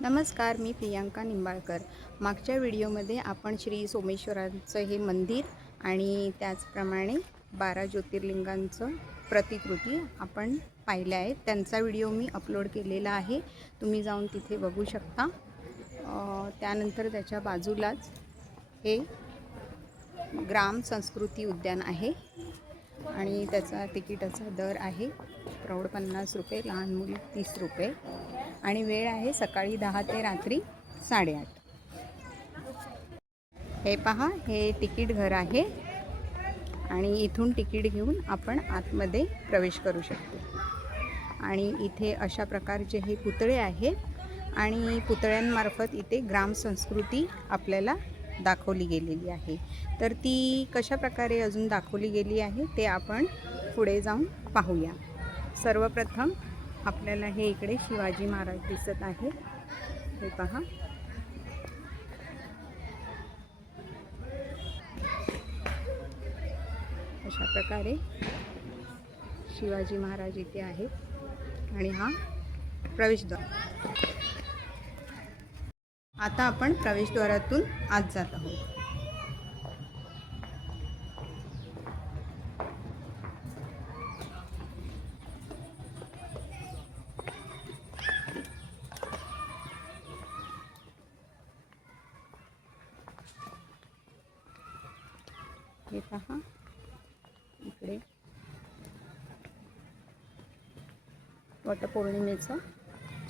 नमस्कार, मी प्रियांका निंबाळकर। मागच्या व्हिडिओमध्ये आपण श्री सोमेश्वरांचं हे मंदिर आणि त्याचप्रमाणे 12 ज्योतिर्लिंगांचं प्रतिकृती आपण पाहिल्या आहेत। त्यांचा व्हिडिओ मी अपलोड केलेला आहे, तुम्ही जाऊन तिथे बघू शकता। त्यानंतर त्याच्या बाजूलाच हे ग्राम संस्कृती उद्यान आहे आणि त्याचा तिकिटाचा दर आहे प्रौढ 50 रुपये, लहान मुली 30 रुपये आणि वेळ आहे सकाळी 10 ते रात्री 8:30। हे पहा, हे तिकीट घर आहे आणि इथून तिकीट घेऊन आपण आतमध्ये प्रवेश करू शकतो। आणि इथे अशा प्रकारचे हे पुतळे आहेत आणि पुतळ्यांमार्फत इथे ग्राम संस्कृती आपल्याला दाखवली गेलेली आहे। तर ती कशा प्रकारे अजून दाखवली गेली आहे ते आपण पुढे जाऊन पाहूया। सर्वप्रथम आपल्याला हे इकडे शिवाजी महाराज दिसत आहे, हे पहा। अशा प्रकारे शिवाजी महाराज इथे आहेत आणि हा प्रवेशद्वार। आता आपण प्रवेशद्वारातून आत जात आहोत। हे पहा, इकडे वटपौर्णिमेचं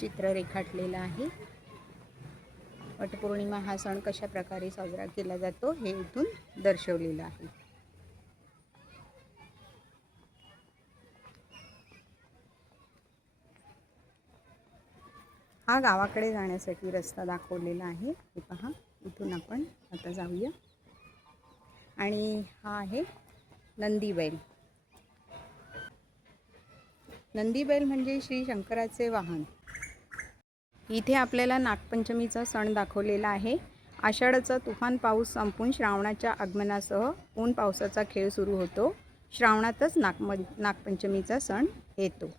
चित्र रेखाटलेलं आहे। वटपौर्णिमा हा सण कशा प्रकारे साजरा केला जातो हे इथून दर्शवलेलं आहे। हा गावाकडे जाण्यासाठी रस्ता दाखवलेला आहे, हे पहा। इथून आपण आता जाऊया आणि हा आहे नंदीबैल। नंदीबैल म्हणजे श्री शंकराचे वाहन। इथे आपल्याला नागपंचमीचा सण दाखवलेला आहे। आषाढाचा तुफान पाऊस संपून श्रावणाच्या आगमनासह ऊन पावसाचा खेळ सुरू होतो। श्रावणातच नागपंचमीचा सण येतो।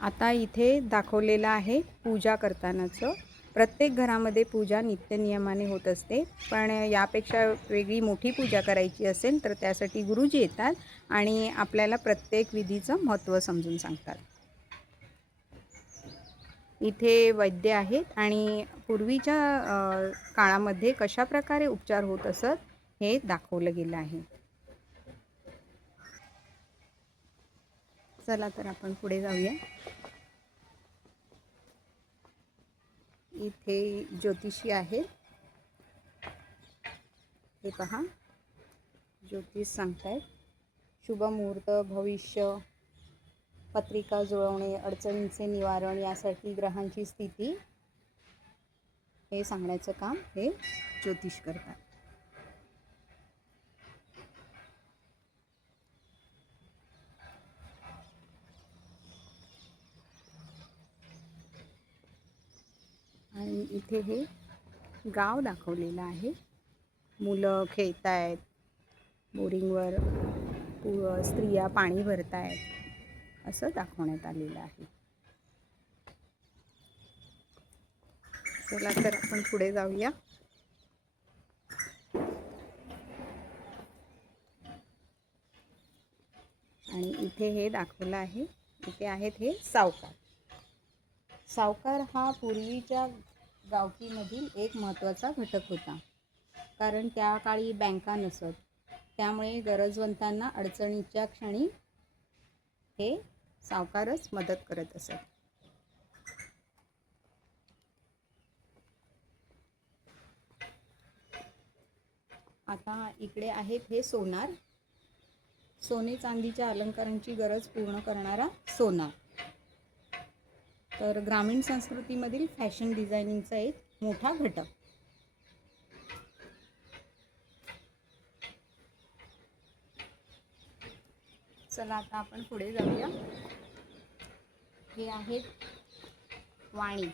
आता इथे दाखवलेलं आहे पूजा करतानाचं। प्रत्येक घरामध्ये पूजा नित्यनियमाने होत असते, पण यापेक्षा वेगळी मोठी पूजा करायची असेल तर त्यासाठी गुरुजी येतात आणि आपल्याला प्रत्येक विधीचं महत्त्व समजून सांगतात। इथे वैद्य आहेत आणि पूर्वीच्या काळामध्ये कशा प्रकारे उपचार होत असत हे दाखवलं गेलं आहे। चला तर आपण पुढे जाऊया। इथे ज्योतिषी आहे, हे पहा। ज्योतिष सांगतायत शुभ मुहूर्त, भविष्य, पत्रिका जुळवणे, अडचणींचे निवारण यासाठी ग्रहांची स्थिती हे सांगण्याचं काम हे ज्योतिष करतात। आणि इथे हे गाव दाखवलेलं आहे। मुलं खेळतायत, बोरिंगवर स्त्रिया पाणी भरतायत असं दाखवण्यात आलेलं आहे। चला तर आपण पुढे जाऊया। आणि इथे हे दाखवलं आहे, इथे आहेत हे सावकार। सावकार हा पूर्वीच्या गावकीमधील एक महत्त्वाचा घटक होता, कारण त्या काळी बँका नसत, त्यामुळे गरजवंतांना अडचणीच्या क्षणी हे सावकारच मदत करत असत। आता इकडे आहेत हे सोनार। सोने चांदीच्या अलंकारांची गरज पूर्ण करणारा सोनार। तर ग्रामीण संस्कृतीमधील फॅशन डिझायनिंगचा एक मोठा घटक। चला आता आपण पुढे जाऊया। हे आहेत वाणी।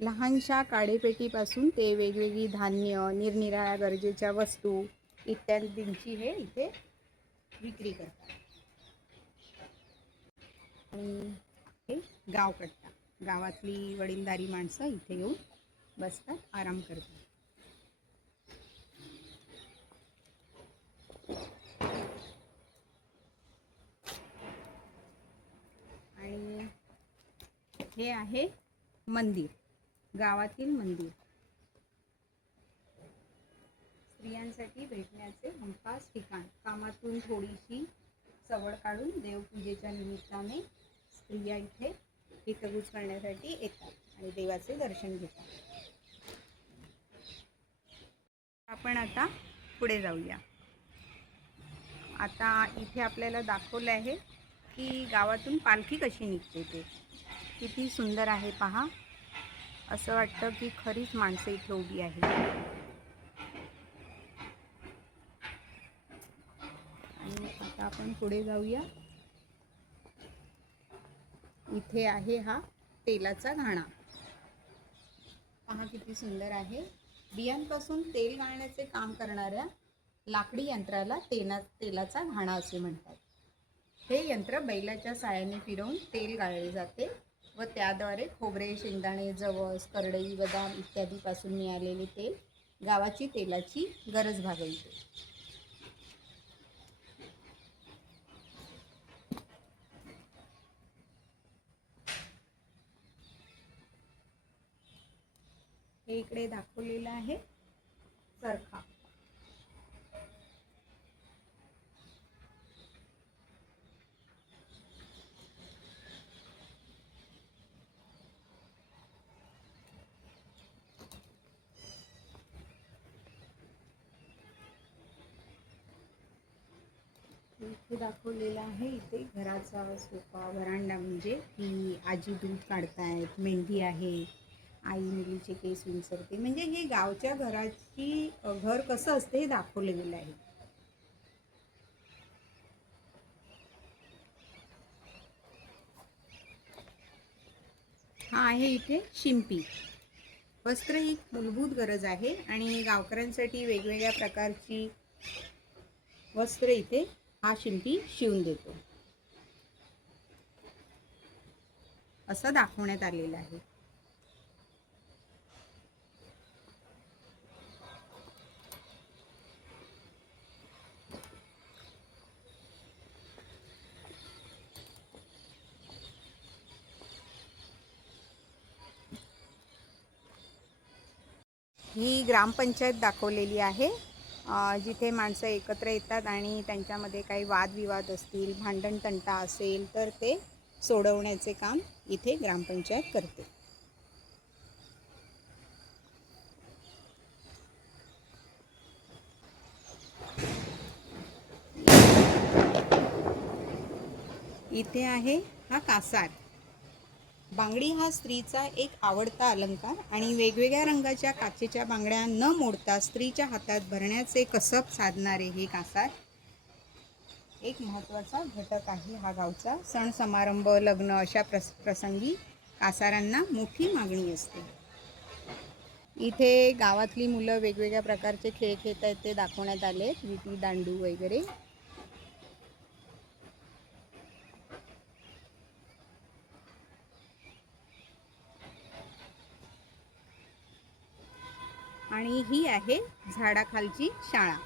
लहानशा काडेपेटीपासून ते वेगवेगळी धान्य, निरनिराळ्या गरजेच्या वस्तू इत्यादींची हे इथे विक्री करतात। आणि हे गाव कट्टा। गावातली वडीलधारी माणसं इथे येऊन बसतात, आराम करतात. आणि हे आहे मंदिर, गावातील मंदिर. स्त्रियांसाठी भेटण्याचे हमखास ठिकाण. कामातून थोडीशी सवड काढून देवपूजेच्या निमित्ताने स्त्रिया इथे हितगुज करण्यासाठी येतात आणि देवाचे दर्शन घेतात. आपण आता पुढे जाऊया. आता इथे आपल्याला दाखवलं आहे की गावातून पालखी कशी निघते ते. किती सुंदर आहे पहा. असं वाटतं की खरीच माणसं इथे उभी आहे. आणि आता आपण पुढे जाऊया. इथे आहे हा तेलाचा घाणा. पहा किती सुंदर आहे. बियांपासून तेल गाळण्याचे काम करणाऱ्या लाकडी यंत्राला तेलाचा घाणा असे म्हणतात. हे यंत्र बैलाच्या साहाय्याने फिरवून तेल गाळले जाते व त्याद्वारे खोबरे, शेंगदाणे, जवस, करडई, बदाम इत्यादीपासून मिळालेले तेल गावाची तेलाची गरज भागवते. हे इकडे दाखवलेलं आहे चरखा. इथे दाखवलेला आहे इथे घराचा सोफा, व्हरांडा, म्हणजे की आजी दूध काढतायत, मेंढी आहे, आई मुलीचे केस विंचरते. म्हणजे हे गावच्या घराची घर कसं असते हे दाखवलं गेलं आहे. हा आहे इथे शिंपी. वस्त्र ही मूलभूत गरज आहे आणि गावकऱ्यांसाठी वेगवेगळ्या प्रकारची वस्त्र इथे हा शिंपी शिवून देतो असं दाखवण्यात आलेलं आहे. ही ग्रामपंचायत दाखवलेली आहे, जिथे माणसं एकत्र येतात आणि त्यांच्यामध्ये काही वादविवाद असतील, भांडण तंटा असेल तर ते सोडवण्याचे काम इथे ग्रामपंचायत करते. इथे आहे हा कासार. बांगडी हा स्त्रीचा एक आवडता अलंकार आणि वेगवेगळ्या रंगाच्या काचेच्या बांगड्या न मोडता स्त्रीच्या हातात भरण्याचे कसब साधणारे हे कासार एक महत्त्वाचा घटक आहे. हा गावचा सण समारंभ, लग्न अशा प्रसंगी कासारांना मोठी मागणी असते. इथे गावातली मुलं वेगवेगळ्या प्रकारचे खेळ खेळत आहेत ते दाखवण्यात आले, विटी दांडू वगैरे. आणि ही आहे झाडाखालची शाळा.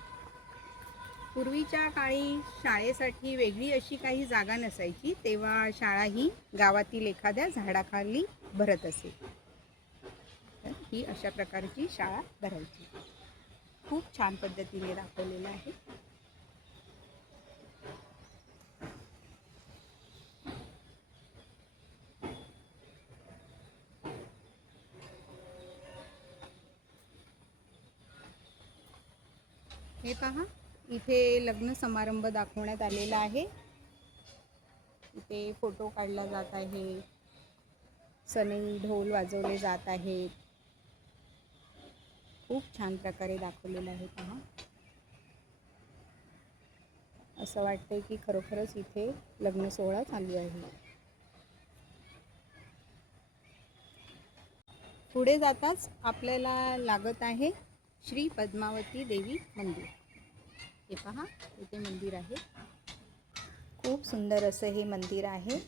पूर्वीच्या काळी शाळेसाठी वेगळी अशी काही जागा नसायची, तेव्हा शाळा ही गावातील एखाद्या झाडाखाली भरत असे. तर ही अशा प्रकारची शाळा भरायची. खूप छान पद्धतीने दाखवलेलं आहे. हे पहा, इथे लग्न समारंभ दाखवण्यात आलेला आहे. इथे फोटो काढला जात आहे, सनई ढोल वाजवले जात आहेत. खूप छान प्रकारे दाखवलेलं आहे पहा. असं वाटतंय की खरोखरच इथे लग्न सोहळा चालू आहे. पुढे जाताच आपल्याला लागत आहे श्री पद्मावती देवी मंदिर. हे पहा, इथे मंदिर आहे. खूप सुंदर असं हे मंदिर आहे.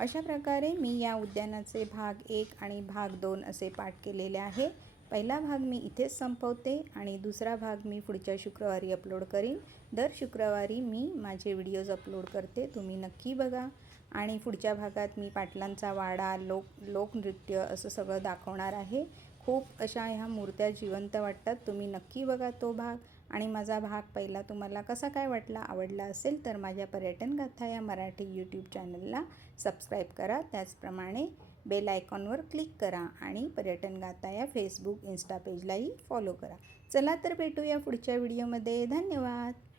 अशा प्रकारे मी या उद्यानाचे भाग 1 आणि भाग 2 असे पाठ केलेले आहे. पहिला भाग मी इथेच संपवते आणि दुसरा भाग मी पुढच्या शुक्रवारी अपलोड करीन. दर शुक्रवारी मी माझे व्हिडिओज अपलोड करते, तुम्ही नक्की बघा. आणि पुढच्या भागात मी पाटलांचा वाडा, लोकनृत्य असं सगळं दाखवणार आहे. खूप अशा ह्या मूर्त्या जिवंत वाटतात, तुम्ही नक्की बघा तो भाग. आणि माझा भाग पहिला तुम्हाला कसा काय वाटला, आवडला असेल तर माझ्या पर्यटन गाथा या मराठी यूट्यूब चॅनलला सबस्क्राईब करा. त्याचप्रमाणे बेल आयकॉनवर क्लिक करा आणि पर्यटन गाथा या फेसबुक, इन्स्टा पेजलाही फॉलो करा. चला तर भेटूया पुढच्या व्हिडिओमध्ये. धन्यवाद.